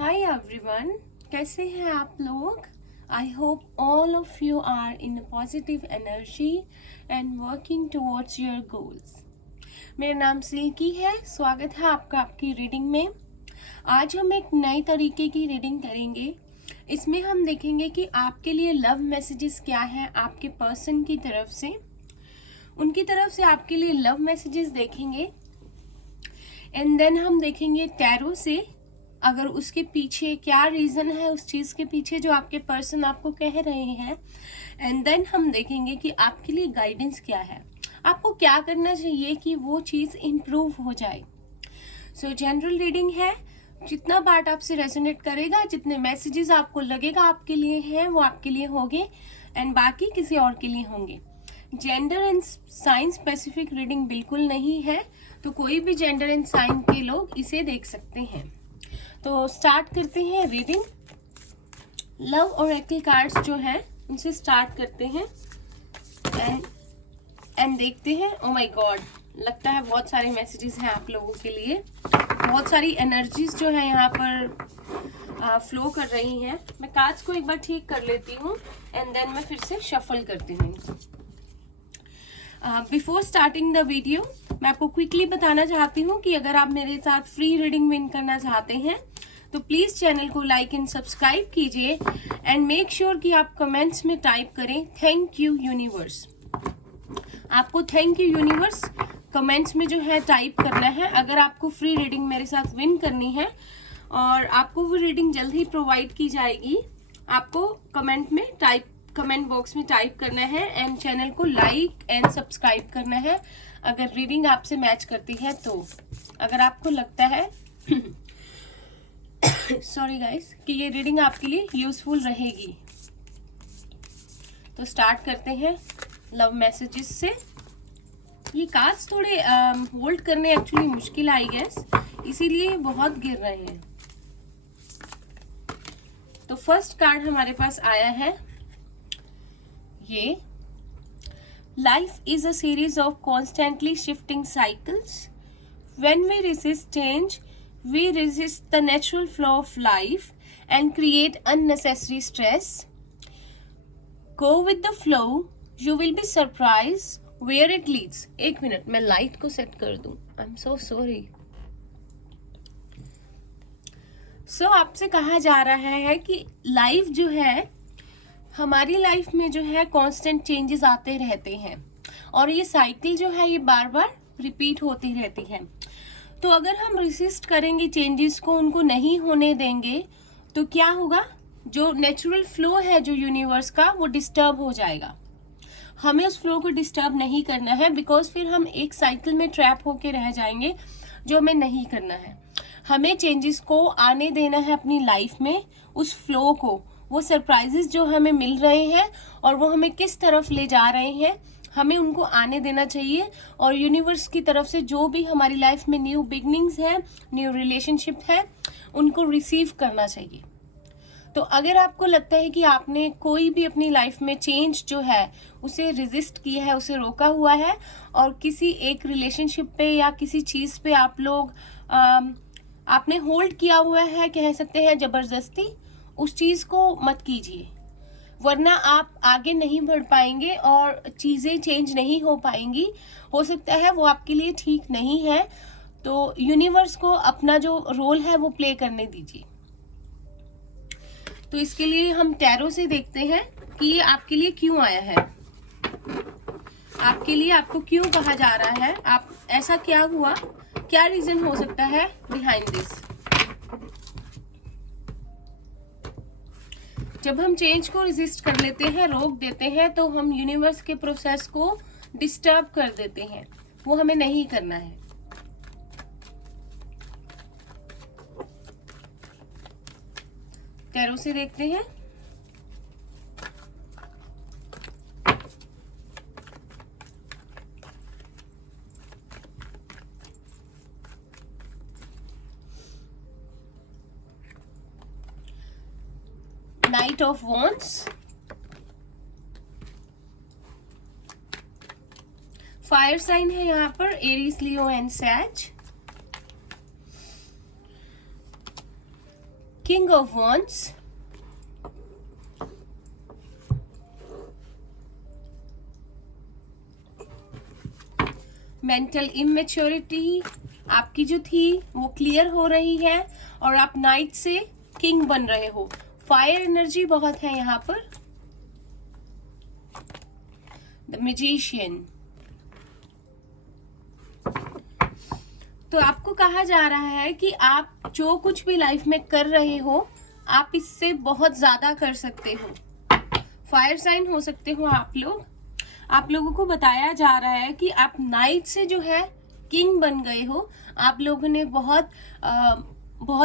Hi everyone, कैसे हैं आप लोग। I hope all of you are in positive energy and working towards your goals. मेरा नाम सिल्की है। स्वागत है आपका आपकी रीडिंग में। आज हम एक नए तरीके की रीडिंग करेंगे। इसमें हम देखेंगे कि आपके लिए लव मैसेजेस क्या हैं आपके पर्सन की तरफ से। उनकी तरफ से आपके लिए लव मैसेजेस देखेंगे एंड देन हम देखेंगे टैरो से अगर उसके पीछे क्या रीजन है, उस चीज के पीछे जो आपके पर्सन आपको कह रहे हैं। एंड देन हम देखेंगे कि आपके लिए गाइडेंस क्या है, आपको क्या करना चाहिए कि वो चीज इम्प्रूव हो जाए। सो जनरल रीडिंग है। जितना पार्ट आपसे रेजोनेट करेगा, जितने मैसेजेस आपको लगेगा आपके लिए हैं, वो आपके लिए होंगे एंड बाकी किसी और के लिए होंगे। Gender and sign specific reading बिल्कुल नहीं है, तो कोई भी जेंडर एंड साइन के लोग इसे देख सकते हैं। तो स्टार्ट करते हैं रीडिंग। लव ओरेकल कार्ड्स जो है उनसे स्टार्ट करते हैं एंड देखते हैं। ओ माय गॉड, लगता है बहुत सारे मैसेजेस हैं आप लोगों के लिए। बहुत सारी एनर्जीज जो है यहाँ पर फ्लो कर रही हैं। मैं कार्ड्स को एक बार ठीक कर लेती हूँ एंड देन मैं फिर से शफल करती हूँ इनको। बिफोर स्टार्टिंग द वीडियो मैं आपको क्विकली बताना चाहती हूँ कि अगर आप मेरे साथ फ्री रीडिंग विन करना चाहते हैं तो प्लीज चैनल को लाइक एंड सब्सक्राइब कीजिए एंड मेक श्योर कि आप कमेंट्स में टाइप करें थैंक यू यूनिवर्स। आपको थैंक यू यूनिवर्स कमेंट्स में जो है टाइप करना है अगर आपको फ्री रीडिंग मेरे साथ विन करनी है, और आपको वो रीडिंग जल्द ही प्रोवाइड की जाएगी। आपको कमेंट बॉक्स में टाइप करना है एंड चैनल को लाइक एंड सब्सक्राइब करना है अगर रीडिंग आपसे मैच करती है। तो अगर आपको लगता है सॉरी गाइस कि ये रीडिंग आपके लिए यूजफुल रहेगी तो स्टार्ट करते हैं लव मैसेजेस से। ये कार्ड्स थोड़े होल्ड करने एक्चुअली मुश्किल आई गेस, इसीलिए बहुत गिर रहे हैं। तो फर्स्ट कार्ड हमारे पास आया है ये। Life is a series of constantly shifting cycles. When we resist change, we resist the natural flow of life and create unnecessary stress. Go with the flow. You will be surprised where it leads. एक minute, मैं light को set कर दूं। I'm so sorry. So आपसे कहा जा रहा है कि लाइफ जो है, हमारी लाइफ में जो है कांस्टेंट चेंजेस आते रहते हैं और ये साइकिल जो है ये बार बार रिपीट होती रहती है। तो अगर हम रेसिस्ट करेंगे चेंजेस को, उनको नहीं होने देंगे, तो क्या होगा, जो नेचुरल फ्लो है जो यूनिवर्स का वो डिस्टर्ब हो जाएगा। हमें उस फ्लो को डिस्टर्ब नहीं करना है बिकॉज फिर हम एक साइकिल में ट्रैप होके रह जाएंगे, जो हमें नहीं करना है। हमें चेंजेस को आने देना है अपनी लाइफ में, उस फ्लो को, वो सरप्राइजेस जो हमें मिल रहे हैं और वो हमें किस तरफ ले जा रहे हैं, हमें उनको आने देना चाहिए। और यूनिवर्स की तरफ से जो भी हमारी लाइफ में न्यू बिगनिंग्स है, न्यू रिलेशनशिप है, उनको रिसीव करना चाहिए। तो अगर आपको लगता है कि आपने कोई भी अपनी लाइफ में चेंज जो है उसे रेजिस्ट किया है, उसे रोका हुआ है, और किसी एक रिलेशनशिप पे या किसी चीज पे आप लोग आपने होल्ड किया हुआ है, कह सकते हैं जबरदस्ती, उस चीज को मत कीजिए, वरना आप आगे नहीं बढ़ पाएंगे और चीजें चेंज नहीं हो पाएंगी। हो सकता है वो आपके लिए ठीक नहीं है, तो यूनिवर्स को अपना जो रोल है वो प्ले करने दीजिए। तो इसके लिए हम टैरो से देखते हैं कि ये आपके लिए क्यों आया है, आपके लिए आपको क्यों कहा जा रहा है, आप ऐसा क्या हुआ, क्या रीजन हो सकता है बिहाइंड दिस। जब हम चेंज को रेजिस्ट कर लेते हैं, रोक देते हैं, तो हम यूनिवर्स के प्रोसेस को डिस्टर्ब कर देते हैं, वो हमें नहीं करना है। टैरो से देखते हैं। Knight of wands, fire sign है यहाँ पर, एरीज, लियो एंड सैज। King of wands, mental immaturity आपकी जो थी वो क्लियर हो रही है और आप नाइट से किंग बन रहे हो। फायर एनर्जी बहुत है यहाँ पर। The magician. तो आपको कहा जा रहा है कि आप जो कुछ भी लाइफ में कर रहे हो आप इससे बहुत ज्यादा कर सकते हो। फायर साइन हो सकते हो आप लोग। आप लोगों को बताया जा रहा है कि आप नाइट से जो है किंग बन गए हो। आप लोगों ने बहुत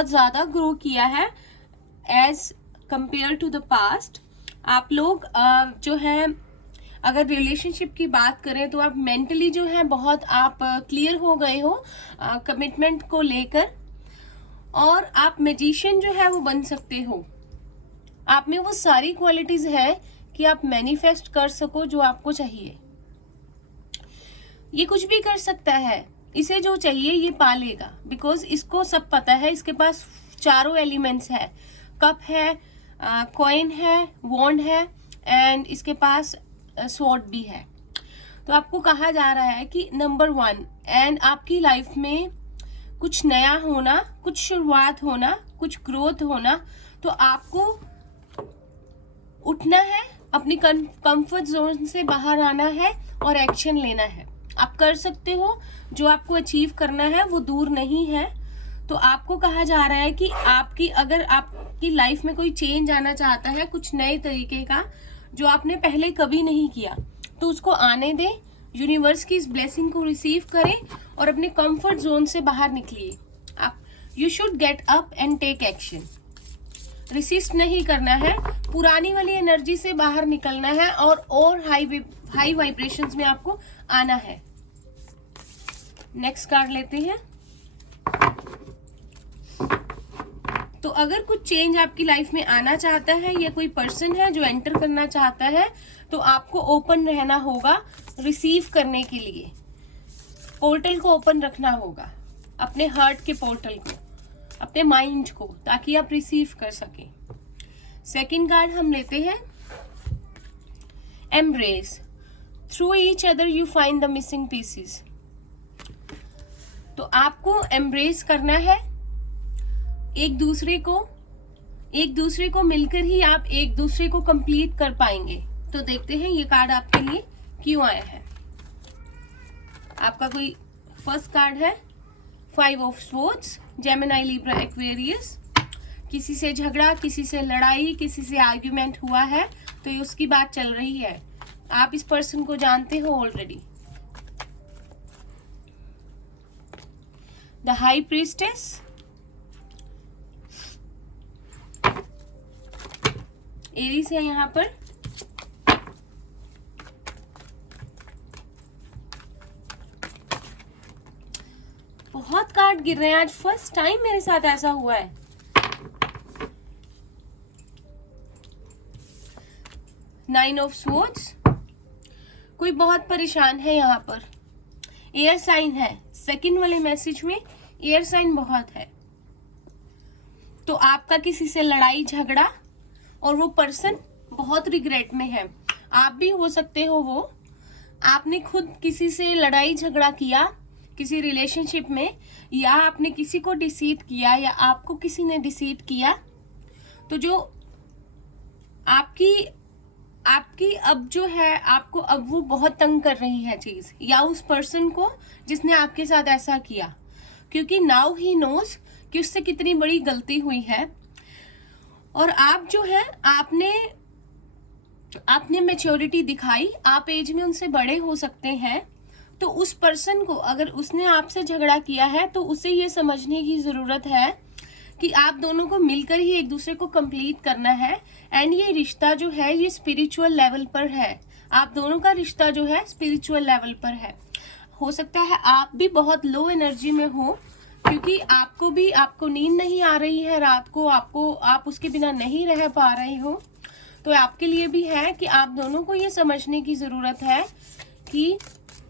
ज्यादा ग्रो किया है as compare to the past. आप लोग जो है अगर रिलेशनशिप की बात करें तो आप मेंटली जो है बहुत आप क्लियर हो गए हो कमिटमेंट को लेकर, और आप मैजिशियन जो है वो बन सकते हो। आप में वो सारी क्वालिटीज है कि आप मैनिफेस्ट कर सको जो आपको चाहिए। ये कुछ भी कर सकता है, इसे जो चाहिए ये पालेगा, बिकॉज इसको सब पता है। इसके पास चारों एलिमेंट्स है, कप है, कॉइन है, वॉन्ड है एंड इसके पास स्वॉर्ड भी है। तो आपको कहा जा रहा है कि नंबर 1 एंड आपकी लाइफ में कुछ नया होना, कुछ शुरुआत होना, कुछ ग्रोथ होना, तो आपको उठना है, अपनी कंफर्ट जोन से बाहर आना है और एक्शन लेना है। आप कर सकते हो, जो आपको अचीव करना है वो दूर नहीं है। तो आपको कहा जा रहा है कि अगर आपकी लाइफ में कोई चेंज आना चाहता है, कुछ नए तरीके का जो आपने पहले कभी नहीं किया, तो उसको आने दें, यूनिवर्स की इस ब्लेसिंग को रिसीव करें और अपने कंफर्ट जोन से बाहर निकलिए। आप you should get up and take action. Resist नहीं करना है, पुरानी वाली एनर्जी से बाहर निकलना है और हाई वाइब्रेशंस में आपको आना है। नेक्स्ट कार्ड लेते हैं। तो अगर कुछ चेंज आपकी लाइफ में आना चाहता है या कोई पर्सन है जो एंटर करना चाहता है, तो आपको ओपन रहना होगा रिसीव करने के लिए। पोर्टल को ओपन रखना होगा, अपने हार्ट के पोर्टल को, अपने माइंड को, ताकि आप रिसीव कर सकें। सेकंड कार्ड हम लेते हैं, embrace. Through each other you find the missing pieces. तो आपको एम्ब्रेस करना है एक दूसरे को मिलकर ही आप एक दूसरे को कंप्लीट कर पाएंगे। तो देखते हैं ये कार्ड आपके लिए क्यों आया है। आपका कोई फर्स्ट कार्ड है 5 of swords, Gemini, Libra, Aquarius. किसी से झगड़ा, किसी से लड़ाई, किसी से आर्ग्यूमेंट हुआ है, तो ये उसकी बात चल रही है। आप इस पर्सन को जानते हो already. The high priestess, Aries है यहाँ पर। बहुत कार्ड गिर रहे हैं आज, फर्स्ट टाइम मेरे साथ ऐसा हुआ है। नाइन ऑफ स्वॉर्ड्स, कोई बहुत परेशान है यहाँ पर। एयर साइन है, सेकंड वाले मैसेज में एयर साइन बहुत है। तो आपका किसी से लड़ाई झगड़ा और वो पर्सन बहुत रिग्रेट में है। आप भी हो सकते हो वो। आपने खुद किसी से लड़ाई झगड़ा किया किसी रिलेशनशिप में, या आपने किसी को डिसीट किया या आपको किसी ने डिसीट किया। तो जो आपकी अब जो है, आपको अब वो बहुत तंग कर रही है चीज, या उस पर्सन को जिसने आपके साथ ऐसा किया, क्योंकि नाउ ही नोज कि उससे कितनी बड़ी गलती हुई है। और आप जो है आपने मैच्योरिटी दिखाई, आप एज में उनसे बड़े हो सकते हैं। तो उस पर्सन को, अगर उसने आपसे झगड़ा किया है, तो उसे ये समझने की जरूरत है कि आप दोनों को मिलकर ही एक दूसरे को कंप्लीट करना है। एंड ये रिश्ता जो है ये स्पिरिचुअल लेवल पर है। आप दोनों का रिश्ता जो है स्पिरिचुअल लेवल पर है। हो सकता है आप भी बहुत लो एनर्जी में हो, क्योंकि आपको नींद नहीं आ रही है रात को, आप उसके बिना नहीं रह पा रहे हो। तो आपके लिए भी है कि आप दोनों को ये समझने की जरूरत है कि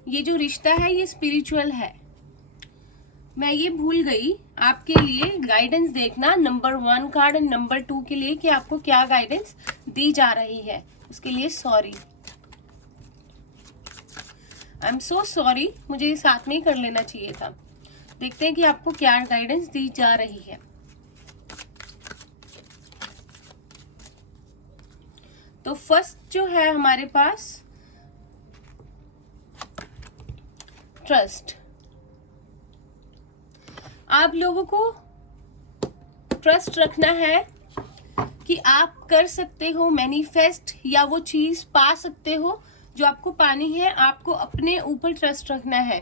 ये जो रिश्ता है ये स्पिरिचुअल है। मैं ये भूल गई आपके लिए गाइडेंस देखना नंबर 1 कार्ड एंड नंबर 2 के लिए कि आपको क्या गाइडेंस दी जा रही है, उसके लिए sorry, I am so sorry, मुझे ये साथ में ही कर लेना चाहिए था। देखते हैं कि आपको क्या गाइडेंस दी जा रही है। तो फर्स्ट जो है हमारे पास ट्रस्ट। आप लोगों को ट्रस्ट रखना है कि आप कर सकते हो मैनिफेस्ट, या वो चीज पा सकते हो जो आपको पानी है। आपको अपने ऊपर ट्रस्ट रखना है,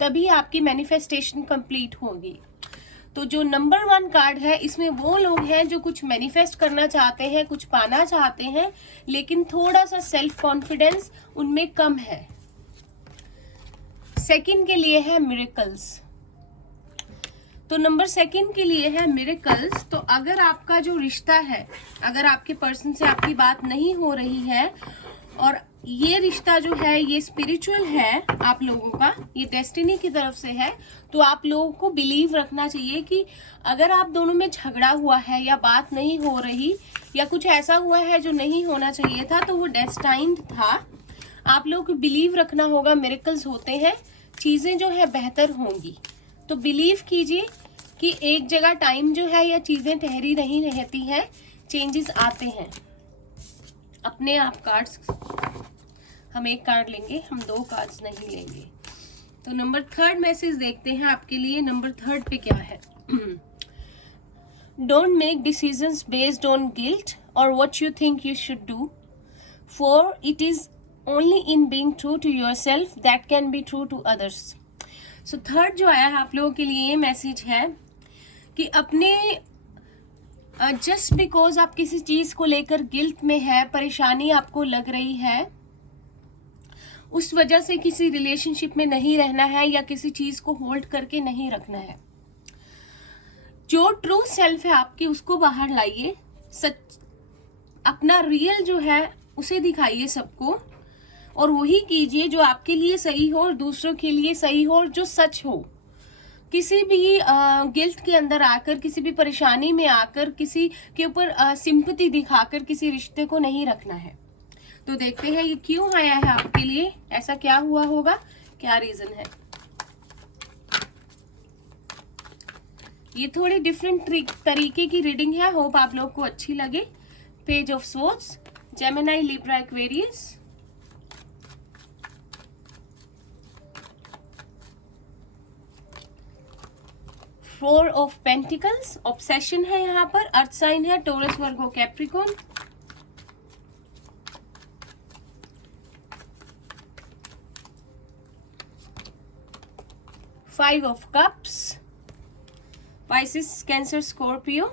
तभी आपकी मैनिफेस्टेशन कंप्लीट होगी। तो जो नंबर 1 कार्ड है, इसमें वो लोग हैं जो कुछ मैनिफेस्ट करना चाहते हैं, कुछ पाना चाहते हैं, लेकिन थोड़ा सा सेल्फ कॉन्फिडेंस उनमें कम है। सेकंड के लिए है मिरेकल्स। तो नंबर 2 के लिए है मिरेकल्स। तो अगर आपका जो रिश्ता है, अगर आपके पर्सन से आपकी बात नहीं हो रही है और ये रिश्ता जो है ये स्पिरिचुअल है आप लोगों का, ये डेस्टिनी की तरफ से है, तो आप लोगों को बिलीव रखना चाहिए कि अगर आप दोनों में झगड़ा हुआ है या बात नहीं हो रही या कुछ ऐसा हुआ है जो नहीं होना चाहिए था, तो वो डेस्टाइन्ड था। आप लोगों को बिलीव रखना होगा, मिरेकल्स होते हैं, चीजें जो है बेहतर होंगी। तो बिलीव कीजिए कि एक जगह टाइम जो है या चीजें ठहरी नहीं रहती हैं, चेंजेस आते हैं अपने आप। कार्ड्स हम एक कार्ड लेंगे, हम 2 कार्ड्स नहीं लेंगे। तो नंबर 3 मैसेज देखते हैं आपके लिए। नंबर 3 पे क्या है? Don't make decisions based on guilt और what you think you should do, for it is only in being true to yourself that can be true to others. So 3 जो आया है आप लोगों के लिए ये मैसेज है कि अपने जस्ट बिकॉज आप किसी चीज को लेकर गिल्ट में है, परेशानी आपको लग रही है, उस वजह से किसी रिलेशनशिप में नहीं रहना है या किसी चीज को होल्ड करके नहीं रखना है। जो ट्रू सेल्फ है आपकी, उसको बाहर लाइए, सच अपना रियल जो है उसे दिखाइए सबको, और वही कीजिए जो आपके लिए सही हो और दूसरों के लिए सही हो और जो सच हो। किसी भी गिल्ट के अंदर आकर, किसी भी परेशानी में आकर, किसी के ऊपर सिंपैथी दिखाकर किसी रिश्ते को नहीं रखना है। तो देखते हैं ये क्यों आया है आपके लिए, ऐसा क्या हुआ होगा, क्या रीजन है। ये थोड़ी डिफरेंट तरीके की रीडिंग है, होप आप लोग को अच्छी लगे। Page of swords, Gemini, Libra, Aquarius, four of pentacles, obsession है यहाँ पर, अर्थ साइन है, Taurus, Virgo, Capricorn, five of cups, Pisces, Cancer, Scorpio.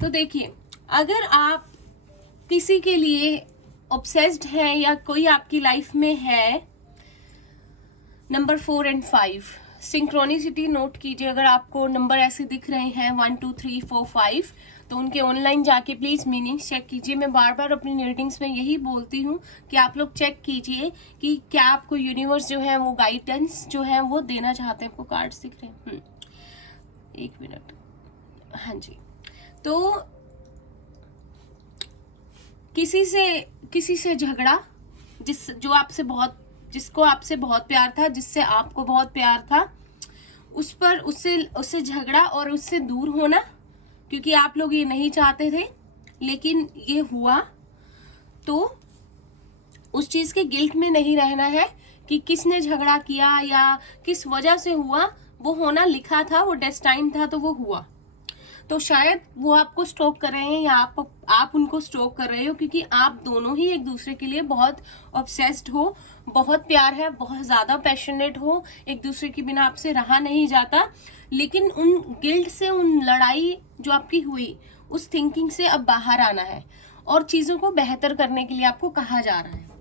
तो देखिए, अगर आप किसी के लिए ऑब्सेस्ड हैं या कोई आपकी लाइफ में है, नंबर 4 और 5 सिंक्रोनिसिटी नोट कीजिए। अगर आपको नंबर ऐसे दिख रहे हैं 1 2 3 4 5, तो उनके ऑनलाइन जाके प्लीज मीनिंग चेक कीजिए। मैं बार बार अपनी रीडिंग्स में यही बोलती हूँ कि आप लोग चेक कीजिए कि क्या आपको यूनिवर्स जो है वो गाइडेंस जो है वो देना चाहते हैं। आपको कार्ड्स दिख रहे हैं? एक मिनट, हाँ जी। तो किसी से झगड़ा, जिसको आपसे बहुत प्यार था, जिससे आपको बहुत प्यार था, उससे झगड़ा और उससे दूर होना, क्योंकि आप लोग ये नहीं चाहते थे लेकिन ये हुआ। तो उस चीज के गिल्ट में नहीं रहना है कि किसने झगड़ा किया या किस वजह से हुआ। वो होना लिखा था, वो डेस्टाइन था, तो वो हुआ। तो शायद वो आपको स्टॉक कर रहे हैं या आप उनको स्टॉक कर रहे हो, क्योंकि आप दोनों ही एक दूसरे के लिए बहुत ऑब्सेस्ड हो, बहुत प्यार है, बहुत ज्यादा पैशनेट हो, एक दूसरे के बिना आपसे रहा नहीं जाता। लेकिन उन गिल्ट से, उन लड़ाई जो आपकी हुई, उस थिंकिंग से अब बाहर आना है और चीजों को बेहतर करने के लिए आपको कहा जा रहा है।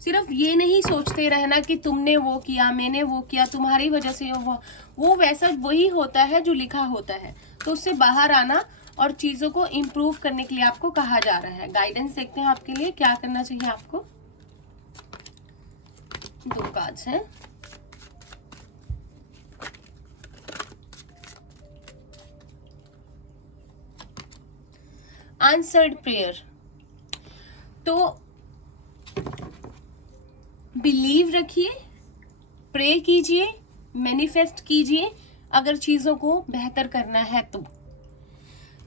सिर्फ ये नहीं सोचते रहना कि तुमने वो किया, मैंने वो किया, तुम्हारी वजह से वो वैसा वही होता है जो लिखा होता है। तो उससे बाहर आना और चीजों को इम्प्रूव करने के लिए आपको कहा जा रहा है। गाइडेंस देखते हैं आपके लिए क्या करना चाहिए आपको। 2 कार्ड्स हैं। Answered prayer. तो बिलीव रखिए, प्रे कीजिए, मैनिफेस्ट कीजिए अगर चीजों को बेहतर करना है तो,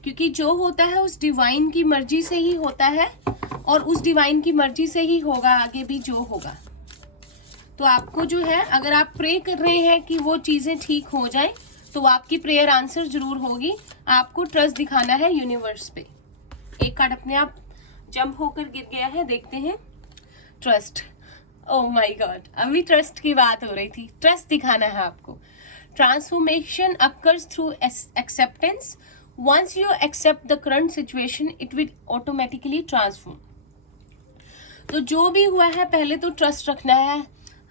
क्योंकि जो होता है उस डिवाइन की मर्जी से ही होता है और उस डिवाइन की मर्जी से ही होगा आगे भी जो होगा। तो आपको जो है, अगर आप प्रे कर रहे हैं कि वो चीजें ठीक हो जाए तो आपकी प्रेयर आंसर जरूर होगी। आपको ट्रस्ट दिखाना है यूनिवर्स पे। एक कार्ड अपने आप जंप होकर गिर गया है, देखते हैं। ट्रस्ट। ओह माय गॉड, अभी ट्रस्ट की बात हो रही थी। ट्रस्ट दिखाना है आपको। Transformation occurs through acceptance. Once you accept the current situation it will automatically transform. तो जो भी हुआ है पहले तो ट्रस्ट रखना है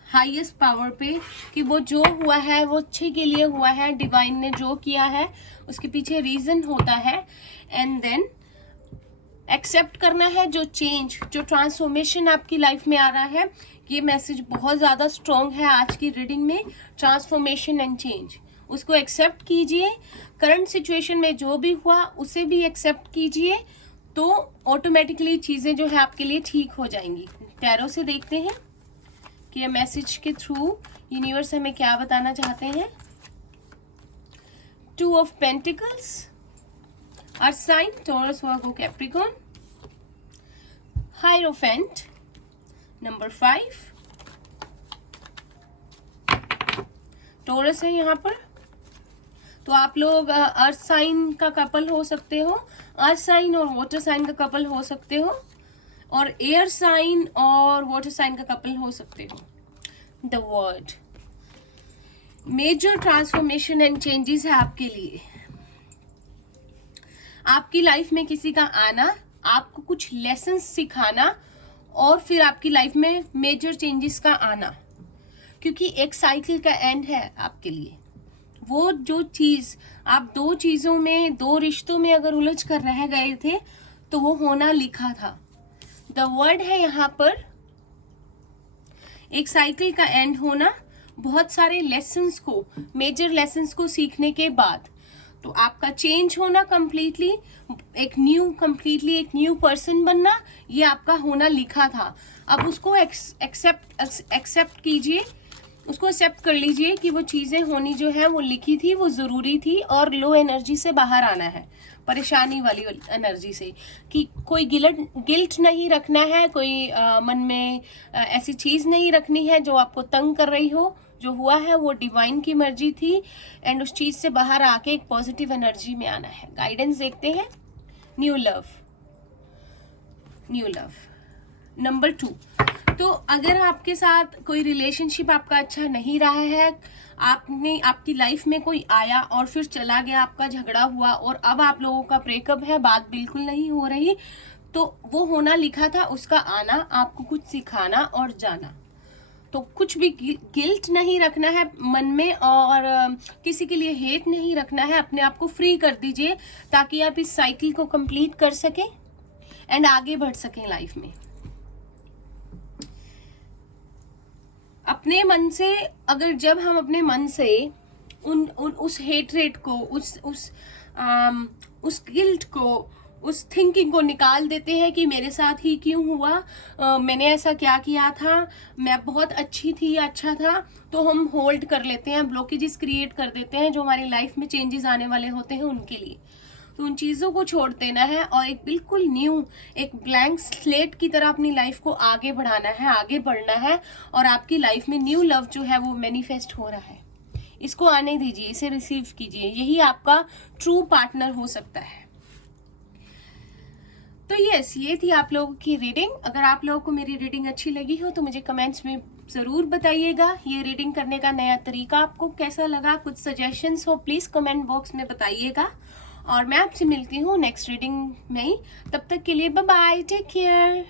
हाईएस्ट पावर पे कि वो जो हुआ है वो अच्छे के लिए हुआ है। डिवाइन ने जो किया है उसके पीछे रीजन होता है। एंड देन एक्सेप्ट करना है जो चेंज, जो ट्रांसफॉर्मेशन आपकी लाइफ में आ रहा है। ये मैसेज बहुत ज़्यादा स्ट्रॉन्ग है आज की रीडिंग में। ट्रांसफॉर्मेशन एंड चेंज, उसको एक्सेप्ट कीजिए। करंट सिचुएशन में जो भी हुआ उसे भी एक्सेप्ट कीजिए, तो ऑटोमेटिकली चीज़ें जो है आपके लिए ठीक हो जाएंगी। टैरो से देखते हैं कि ये मैसेज के थ्रू यूनिवर्स हमें क्या बताना चाहते हैं। 2 of pentacles, earth sign, Taurus, Virgo, Capricorn. Hierophant, number 5, Taurus है यहाँ पर। तो आप लोग अर्थ साइन का कपल हो सकते हो, अर्थ साइन और वाटर साइन का कपल हो सकते हो, और एयर साइन और वाटर साइन का कपल हो सकते हो। The word major transformation and changes है आपके लिए। आपकी लाइफ में किसी का आना, आपको कुछ लेसन्स सिखाना और फिर आपकी लाइफ में मेजर चेंजेस का आना, क्योंकि एक साइकिल का एंड है आपके लिए। वो जो चीज आप 2 चीजों में, 2 रिश्तों में अगर उलझ कर रह गए थे तो वो होना लिखा था। द वर्ड है यहाँ पर एक साइकिल का एंड होना, बहुत सारे लेसन्स को, मेजर लेसन्स को सीखने के बाद तो आपका चेंज होना कंप्लीटली, एक न्यू पर्सन बनना, ये आपका होना लिखा था। अब उसको एक्सेप्ट कीजिए, उसको एक्सेप्ट कर लीजिए कि वो चीजें होनी जो है वो लिखी थी, वो जरूरी थी, और लो एनर्जी से बाहर आना है, परेशानी वाली एनर्जी से, कि कोई गिल्ट नहीं रखना है, कोई मन में ऐसी चीज नहीं रखनी है जो आपको तंग कर रही हो। जो हुआ है वो डिवाइन की मर्जी थी, एंड उस चीज से बाहर आके एक पॉजिटिव एनर्जी में आना है। गाइडेंस देखते हैं। New love, number 2। तो अगर आपके साथ कोई रिलेशनशिप आपका अच्छा नहीं रहा है, आपकी लाइफ में कोई आया और फिर चला गया, आपका झगड़ा हुआ और अब आप लोगों का ब्रेकअप है, बात बिल्कुल नहीं हो रही, तो वो होना लिखा था, उसका आना, आपको कुछ सिखाना और जाना। तो कुछ भी गिल्ट नहीं रखना है मन में, और किसी के लिए हेट नहीं रखना है। अपने आप को फ्री कर दीजिए ताकि आप इस साइकिल को कंप्लीट कर सकें एंड आगे बढ़ सकें लाइफ में। अपने मन से, अगर जब हम अपने मन से उस हेटरेट को, उस गिल्ट को, उस थिंकिंग को निकाल देते हैं कि मेरे साथ ही क्यों हुआ, मैंने ऐसा क्या किया था, मैं बहुत अच्छी थी, अच्छा था, तो हम होल्ड कर लेते हैं, ब्लॉकेजेस क्रिएट कर देते हैं जो हमारी लाइफ में चेंजेस आने वाले होते हैं उनके लिए। तो उन चीज़ों को छोड़ देना है और एक बिल्कुल न्यू, एक ब्लैंक स्लेट की तरह अपनी लाइफ को आगे बढ़ाना है, आगे बढ़ना है, और आपकी लाइफ में न्यू लव जो है वो मैनिफेस्ट हो रहा है। इसको आने दीजिए, इसे रिसीव कीजिए, यही आपका ट्रू पार्टनर हो सकता है। तो यस, ये थी आप लोगों की रीडिंग। अगर आप लोगों को मेरी रीडिंग अच्छी लगी हो तो मुझे कमेंट्स में ज़रूर बताइएगा। ये रीडिंग करने का नया तरीका आपको कैसा लगा, कुछ सजेशंस हो प्लीज़ कमेंट बॉक्स में बताइएगा। और मैं आपसे मिलती हूँ नेक्स्ट रीडिंग में ही। तब तक के लिए बाय बाय, टेक केयर।